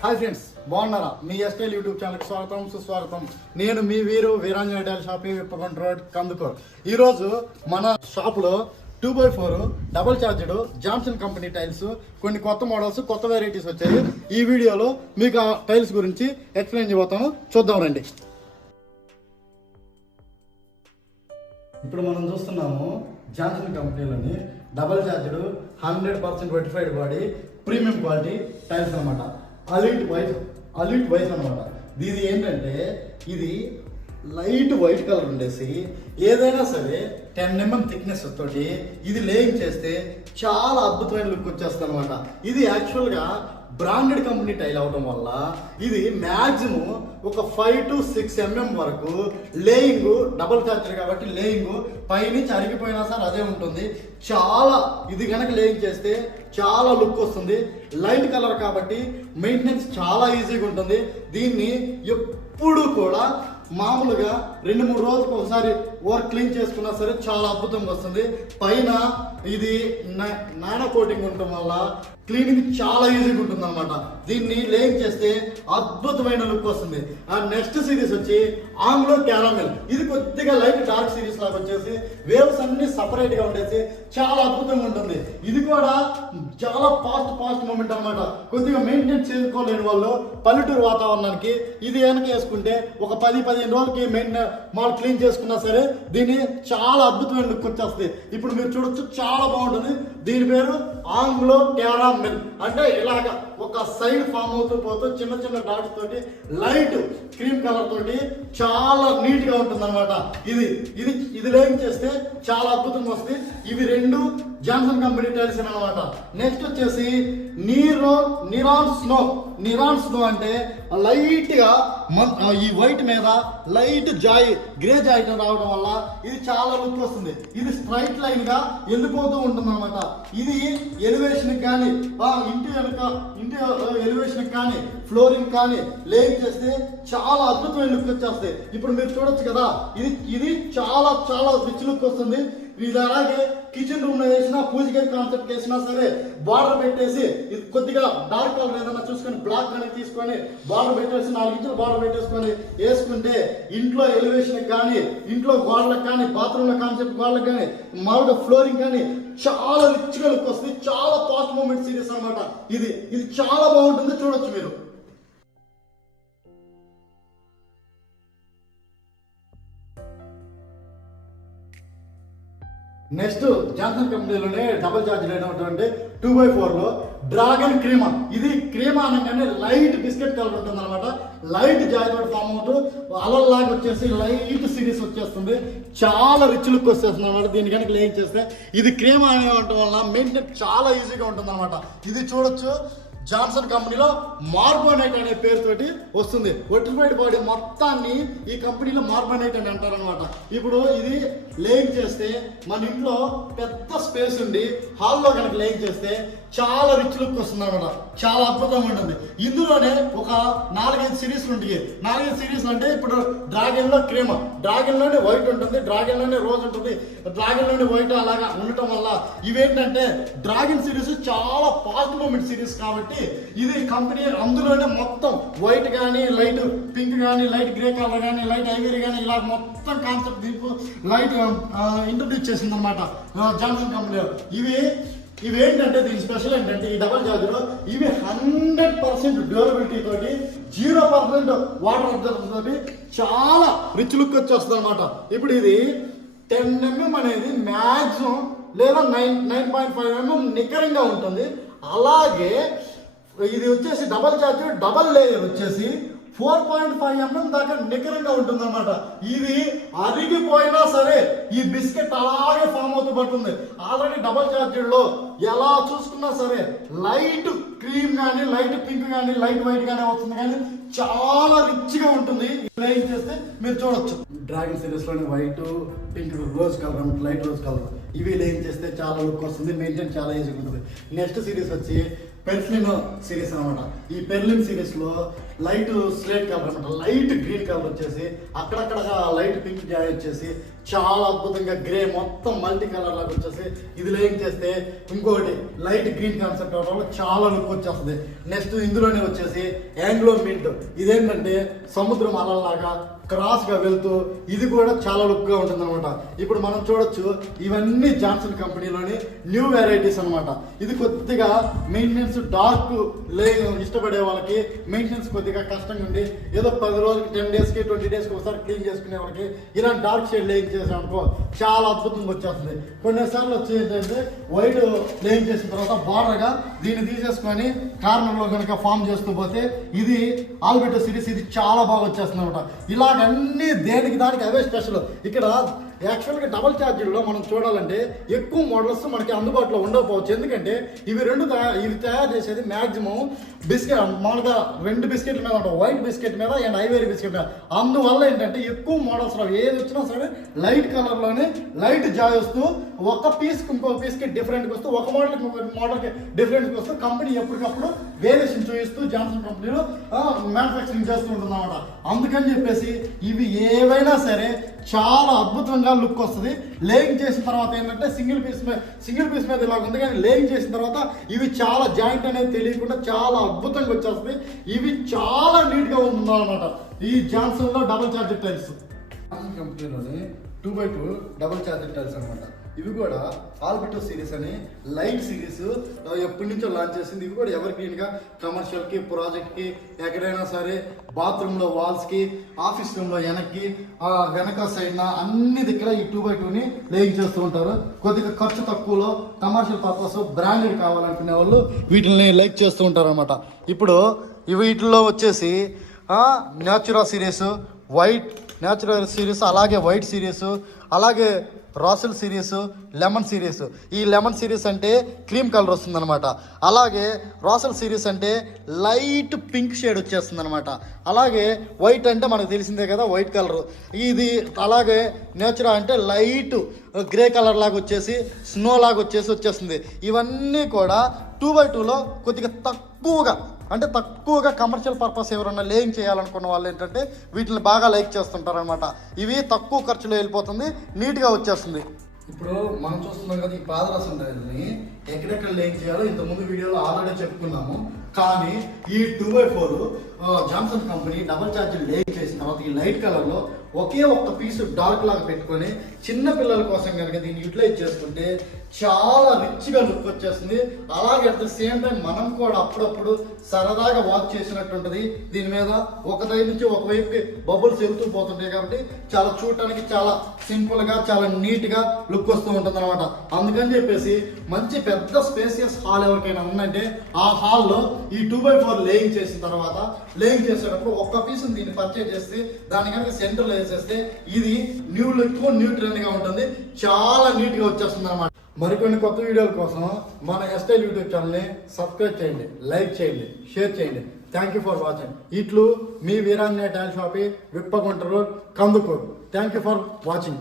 Hi friends బాగున్నారా? మీ ఎస్టైల్ YouTube ఛానల్కి స్వాగతం సుస్వాగతం. నేను మీ వీరు Veeranjana tile shopping Vippakonda road Kandukur. ఈరోజు మన షాప్లో two by four double charged Johnson company tiles కొన్ని కొత్త మోడల్స్ కొత్త వెరైటీస్ వచ్చాయి. ఈ వీడియోలో మీకు ఆ టైల్స్ గురించి ఎక్స్ప్లెయిన్ చేయబోతాను. చూద్దాం రండి. ఇప్పుడు మనం చూస్తున్నాము జాన్సన్ కంపెనీలోని double charged hundred percent vitrified body premium quality tiles అనమాట అలిట్ వైట్ అలిట్ వైట్ అనమాట ఇది ఏంటంటే ఇది లైట్ వైట్ కలర్ ఉండేసి ఏదైనా సరే టెన్ ఎంఎం థిక్నెస్ తోటి ఇది లేయింగ్ చేస్తే చాలా అద్భుతమైన లుక్ వచ్చేస్తుంది అనమాట ఇది యాక్చువల్గా బ్రాండెడ్ కంపెనీ టైల్ అవడం వల్ల ఇది మ్యాక్సిమం ఒక ఫైవ్ టు సిక్స్ ఎంఎం వరకు లేయింగ్ డబల్ చార్జర్ కాబట్టి లేయింగ్ పైనుంచి అరిగిపోయినా సరే అదే ఉంటుంది. చాలా ఇది కనుక లేయింగ్ చేస్తే చాలా లుక్ వస్తుంది. లైట్ కలర్ కాబట్టి మెయింటెనెన్స్ చాలా ఈజీగా ఉంటుంది. దీన్ని ఎప్పుడు కూడా మామూలుగా రెండు మూడు రోజులకు ఒకసారి వర్క్ క్లీన్ చేసుకున్నా సరే చాలా అద్భుతంగా వస్తుంది. పైన ఇది నా- నానో కోటింగ్ ఉండటం వల్ల క్లీనింగ్ చాలా ఈజీగా ఉంటుంది అనమాట దీన్ని లేయింగ్ చేస్తే అద్భుతమైన లుక్ వస్తుంది. ఆ నెక్స్ట్ సిరీస్ వచ్చి ఆంగ్లో క్యారామెల్. ఇది కొద్దిగా లైట్ డార్క్ సిరీస్ లాగా వచ్చేసి వేవ్స్ అన్ని సపరేట్గా ఉండేసి చాలా అద్భుతంగా ఉంటుంది. ఇది కూడా చాలా ఫాస్ట్ ఫాస్ట్ మూమెంట్ అన్నమాట. కొద్దిగా మెయింటైన్ చేసుకోలేని వాళ్ళు పల్లెటూరు వాతావరణానికి ఇది వెనక వేసుకుంటే ఒక పది పదిహేను రోజులకి మెయింటెన్ మాల్ క్లీన్ చేసుకున్నా సరే దీన్ని చాలా అద్భుతమైన లుక్ వచ్చేస్తుంది. ఇప్పుడు మీరు చూడొచ్చు చాలా బాగుంటుంది. దీని పేరు ఆంగ్లో క్యారామెల్ అంటే ఇలాగ ఒక సైడ్ ఫామ్ అవుతూ పోతూ చిన్న చిన్న డాట్స్ తోటి లైట్ క్రీమ్ కలర్ తోటి చాలా నీట్గా ఉంటుంది అనమాట ఇది ఇది ఇది లేని చేస్తే చాలా అద్భుతం వస్తుంది. ఇవి రెండు జాన్సన్ కంపెనీ టైల్స్ అనమాట నెక్స్ట్ వచ్చేసి నీరో నిరాన్ స్నో. నిరాన్ అంటే లైట్గా మన్- ఈ వైట్ మీద లైట్ జాయి గ్రే జాయిట్ రావడం వల్ల ఇది చాలా లుక్ వస్తుంది. ఇది స్ట్రైట్ లైన్గా వెళ్ళిపోతూ ఉంటుంది అనమాట ఇది ఎలివేషన్కి కానీ ఇంటి వెనుక ఇంటి ఎలివేషన్ కానీ ఫ్లోరింగ్ కానీ లేయింగ్ చేస్తే చాలా అద్భుతమైన లుక్ వచ్చేస్తాయి. ఇప్పుడు మీరు చూడొచ్చు కదా ఇది ఇది చాలా చాలా రిచ్ లుక్ వస్తుంది. ఇది అలాగే కిచెన్ రూమ్లో వేసినా పూజ గది కాన్సెప్ట్ వేసినా సరే బార్డర్ పెట్టేసి ఇది కొద్దిగా డార్క్ కలర్ ఏదైనా చూసుకొని బ్లాక్ కనుక తీసుకొని బార్డర్ పెట్టేసి నాలుగు ఇంచులు బార్డర్ పెట్టేసుకొని వేసుకుంటే ఇంట్లో ఎలివేషన్కి కానీ ఇంట్లో గోడలకు కానీ బాత్రూంలో కాన్సెప్ట్ గోడలకు కానీ మామూలుగా ఫ్లోరింగ్ కానీ చాలా రిచ్గా లుక్ వస్తుంది. చాలా ఫాస్ట్ మూమెంట్ సీరియస్ అన్నమాట. ఇది ఇది చాలా బాగుంటుంది చూడొచ్చు మీరు. నెక్స్ట్ జాన్సన్ కంపెనీలోనే డబుల్ చార్జ్ అయినటువంటి టూ బై ఫోర్లో డ్రాగన్ క్రీమా ఇది క్రీమా అనగానే లైట్ బిస్కెట్ కలర్ ఉంటుంది అనమాట లైట్ జాయిన్ ఫామ్ అవుతూ అలల్లాగా వచ్చేసి లైట్ సిరీస్ వచ్చేస్తుంది. చాలా రిచ్ లుక్ వచ్చేస్తుంది అనమాట దీని కనుక లేం చేస్తే ఇది క్రీమా అనే ఉండటం వల్ల మెయింటెనెన్స్ చాలా ఈజీగా ఉంటుంది అనమాట ఇది చూడొచ్చు. జాన్సన్ కంపెనీలో మార్బోనైట్ అనే పేరుతోటి వస్తుంది. ఒటిఫైడ్ బాడీ మొత్తాన్ని ఈ కంపెనీలో మార్బోనైట్ అని అంటారనమాట ఇప్పుడు ఇది లేయింగ్ చేస్తే మన ఇంట్లో పెద్ద స్పేస్ ఉండి హాల్లో కనుక లేయింగ్ చేస్తే చాలా రిచ్ లుక్ వస్తుంది అనమాట చాలా అద్భుతంగా ఉంటుంది. ఇందులోనే ఒక నాలుగైదు సిరీస్ ఉంటాయి. నాలుగైదు సిరీస్ అంటే ఇప్పుడు డ్రాగన్లో క్రీమ డ్రాగన్లోనే డ్రాగన్ వైట్ ఉంటుంది డ్రాగన్లోనే రోజ్ ఉంటుంది డ్రాగన్లోనే వైట్ అలాగా ఉండటం వల్ల ఇవేంటంటే డ్రాగన్ సిరీస్ చాలా ఫాస్ట్ మూమెంట్ సిరీస్ కాబట్టి ఇది కంపెనీ అందులోనే మొత్తం వైట్ కానీ లైట్ పింక్ కానీ లైట్ గ్రే కలర్ కానీ లైట్ ఐవరీ కానీ ఇలా మొత్తం కాన్సెప్ట్ దీపు లైట్ ఇంట్రొడ్యూస్ చేసింది అనమాట జాన్సన్ కంపెనీ. ఇవి ఇవి ఏంటంటే దీని స్పెషల్ ఏంటంటే ఈ డబల్ చార్జర్ ఇవి హండ్రెడ్ పర్సెంట్ డ్యూరబిలిటీ తోటి జీరో పర్సెంట్ వాటర్ అబ్జర్వ్ తోటి చాలా రిచ్ లుక్ వచ్చేస్తుంది అనమాట ఇప్పుడు ఇది టెన్ ఎంఎం అనేది మ్యాక్సిమం లేదా nine nine point five MM నికరంగా ఉంటుంది. అలాగే ఇది వచ్చేసి డబల్ చార్జర్ డబల్ లేయర్ వచ్చేసి ఫోర్ పాయింట్ ఫైవ్ ఎంఎం దాకా నికరంగా ఉంటుందన్నమాట. ఇది అరిగిపోయినా సరే ఈ బిస్కెట్ అలాగే ఫామ్ అవుతూ పడుతుంది. ఆల్రెడీ డబల్ చార్జర్ ఎలా చూసుకున్నా సరే లైట్ క్రీమ్ కానీ లైట్ పింక్ కానీ లైట్ వైట్ కానీ వస్తుంది కానీ చాలా రిచ్గా ఉంటుంది. లేయింగ్ చేస్తే మీరు చూడొచ్చు. Dragon సిరీస్లోని white pink rose colour light rose colour ఇవి లేయింగ్ చేస్తే చాలా లుక్ వస్తుంది మెయింటైన్ చాలా ఈజీగా ఉంటుంది. నెక్స్ట్ సిరీస్ వచ్చి పెర్ఫ్లిన్ సిరీస్ అనమాట ఈ పెర్లిన్ సిరీస్లో లైట్ స్లేట్ కలర్ అనమాట లైట్ గ్రీన్ కలర్ వచ్చేసి అక్కడక్కడ లైట్ పింక్ జాయ్ వచ్చేసి చాలా అద్భుతంగా గ్రే మొత్తం మల్టీ కలర్ లాగా వచ్చేసి ఇది లేయింగ్ చేస్తే ఇంకొకటి లైట్ గ్రీన్ కాన్సెప్ట్ అవడం వల్ల చాలా లుక్ వచ్చేస్తుంది. నెక్స్ట్ ఇందులోనే వచ్చేసి యాంగ్లో మింట్ ఇదేంటంటే సముద్రం అలలాగా క్రాస్గా వెళ్తూ ఇది కూడా చాలా లుక్గా ఉంటుంది అనమాట ఇప్పుడు మనం చూడొచ్చు ఇవన్నీ జాన్సన్ కంపెనీలోని న్యూ వెరైటీస్ అనమాట ఇది కొద్దిగా మెయింటెనెన్స్ డార్క్ లే ఇష్టపడే వాళ్ళకి మెయింటెనెన్స్ కొద్దిగా కష్టంగా ఉండి ఏదో పది రోజులకి టెన్ డేస్కి ట్వంటీ డేస్కి ఒకసారి క్లీన్ చేసుకునే వాళ్ళకి ఇలాంటి డార్క్ షేడ్ లేయింగ్ చేసాం అనుకో చాలా అద్భుతంగా వచ్చేస్తుంది. కొన్నిసార్లు వచ్చి ఏంటంటే వైట్ లేయింగ్ చేసిన తర్వాత బార్డర్గా దీన్ని తీసేసుకొని కార్నర్లో కనుక ఫామ్ చేస్తూ పోతే ఇది ఆల్బెటో సిరీస్ ఇది చాలా బాగా వచ్చేస్తుంది అనమాట ఇలాగన్నీ దేనికి దానికి అవే స్పెషల్ ఇక్కడ యాక్చువల్గా డబల్ ఛార్జీల్లో మనం చూడాలంటే ఎక్కువ మోడల్స్ మనకి అందుబాటులో ఉండకపోవచ్చు. ఎందుకంటే ఇవి రెండు ఇవి తయారు చేసేది మ్యాక్సిమం బిస్కెట్ మామూలుగా రెండు బిస్కెట్ల మీద ఉంటాం వైట్ బిస్కెట్ మీద అండ్ ఐవేరీ బిస్కెట్ మీద. అందువల్ల ఏంటంటే ఎక్కువ మోడల్స్ ఏది వచ్చినా సరే లైట్ కలర్లోనే లైట్ జాయ్ వస్తూ ఒక పీస్కి ఇంకో పీస్కి డిఫరెంట్గా వస్తూ ఒక మోడల్కి ఇంకో మోడల్కి డిఫరెంట్గా వస్తూ కంపెనీ ఎప్పటికప్పుడు వేరియేషన్ చూపిస్తూ జాన్సన్ కంపెనీలో మ్యానుఫ్యాక్చరింగ్ చేస్తూ ఉంటుంది అనమాట అందుకని చెప్పేసి ఇవి ఏవైనా సరే చాలా అద్భుతంగా లుక్ వస్తుంది. లేయింగ్ చేసిన తర్వాత ఏంటంటే సింగిల్ పీస్ మీద సింగిల్ పీస్ మీద ఇలా ఉంది కానీ లేయింగ్ చేసిన తర్వాత ఇవి చాలా జాయింట్ అనేది తెలియకుండా చాలా అద్భుతంగా వచ్చేస్తుంది. ఇవి చాలా నీట్గా ఉందన్నమాట. ఈ జాన్సన్లో డబుల్ ఛార్జర్ టైల్స్ కంపెనీలోని two by two double charger tiles అనమాట ఇవి కూడా ఆల్బిటో సిరీస్ అని లైట్ సిరీస్ ఎప్పటి నుంచో లాంచ్ చేసింది. ఇవి కూడా ఎవర్ గ్రీన్ కమర్షియల్కి ప్రాజెక్ట్కి ఎక్కడైనా సరే బాత్రూంలో వాల్స్కి ఆఫీస్ రూమ్లో వెనక్కి వెనక సైడ్న అన్ని దగ్గర ఈ టూ బై టూని లేయింగ్ చేస్తూ ఉంటారు. కొద్దిగా ఖర్చు తక్కువలో కమర్షియల్ పర్పస్ బ్రాండెడ్ కావాలనుకునే వాళ్ళు వీటిని లైక్ చేస్తూ ఉంటారు అనమాట ఇప్పుడు వీటిలో వీటిల్లో వచ్చేసి natura series white natural series అలాగే వైట్ సిరీస్ అలాగే రాసల్ సిరీస్ లెమన్ సిరీస్. ఈ లెమన్ సిరీస్ అంటే క్రీమ్ కలర్ వస్తుందనమాట అలాగే రాసల్ సిరీస్ అంటే లైట్ పింక్ షేడ్ వచ్చేస్తుంది అనమాట అలాగే వైట్ అంటే మనకు తెలిసిందే కదా వైట్ కలర్. ఇది అలాగే నేచురా అంటే లైట్ గ్రే కలర్ లాగా వచ్చేసి స్నో లాగా వచ్చేసి వచ్చేస్తుంది. ఇవన్నీ కూడా టూ బై టూలో కొద్దిగా తక్కువగా అంటే తక్కువగా కమర్షియల్ పర్పస్ ఎవరైనా లేయింగ్ చేయాలనుకున్న వాళ్ళు ఏంటంటే వీటిని బాగా లైక్ చేస్తుంటారు అనమాట ఇవి తక్కువ ఖర్చులో వెళ్ళిపోతుంది నీట్గా వచ్చేస్తుంది. ఇప్పుడు మనం చూస్తున్నాం కదా ఈ పాదరసం డైల్ని ఎక్కడెక్కడ లేక్ చేయాలో ఇంతకుముందు వీడియోలో ఆల్రెడీ చెప్పుకున్నాము. కానీ ఈ two by four Johnson company double ఛార్జీలు లేక్ చేసి తర్వాత ఈ లైట్ కలర్లో ఒకే ఒక్క పీస్ డార్క్ లాగా పెట్టుకొని చిన్న పిల్లల కోసం కనుక దీన్ని యూటిలైజ్ చేసుకుంటే చాలా రిచ్గా లుక్ వచ్చేస్తుంది. అలాగే అట్ ద సేమ్ టైం మనం కూడా అప్పుడప్పుడు సరదాగా వాక్ చేసినట్టు ఉంటుంది దీని మీద ఒక దగ్గర నుంచి ఒక వైపుకి బబుల్స్ వెళ్తూ పోతుంటాయి కాబట్టి చాలా చూడటానికి చాలా సింపుల్గా చాలా నీట్గా లుక్ వస్తూ ఉంటుంది అనమాట అందుకని చెప్పేసి మంచి పెద్ద స్పేసియస్ హాల్ ఎవరికైనా ఉందంటే ఆ హాల్లో ఈ టూ బై ఫోర్ లేయింగ్ చేసిన తర్వాత లేయింగ్ చేసేటప్పుడు ఒక్క పీస్ని దీన్ని పర్చేజ్ చేస్తే దాని కనుక సెంటర్ వేసేస్తే ఇది న్యూ లుక్ న్యూ ట్రెండ్గా ఉంటుంది. చాలా నీట్గా వచ్చేస్తుంది అనమాట మరికొన్ని కొత్త వీడియోల కోసం మన ఎస్టైల్ యూట్యూబ్ ఛానల్ని సబ్స్క్రైబ్ చేయండి లైక్ చేయండి షేర్ చేయండి. థ్యాంక్ యూ ఫర్ వాచింగ్ ఇట్లు మీ Veeranjaneya tile shop Vippagunta road Kandukur. Thank you for watching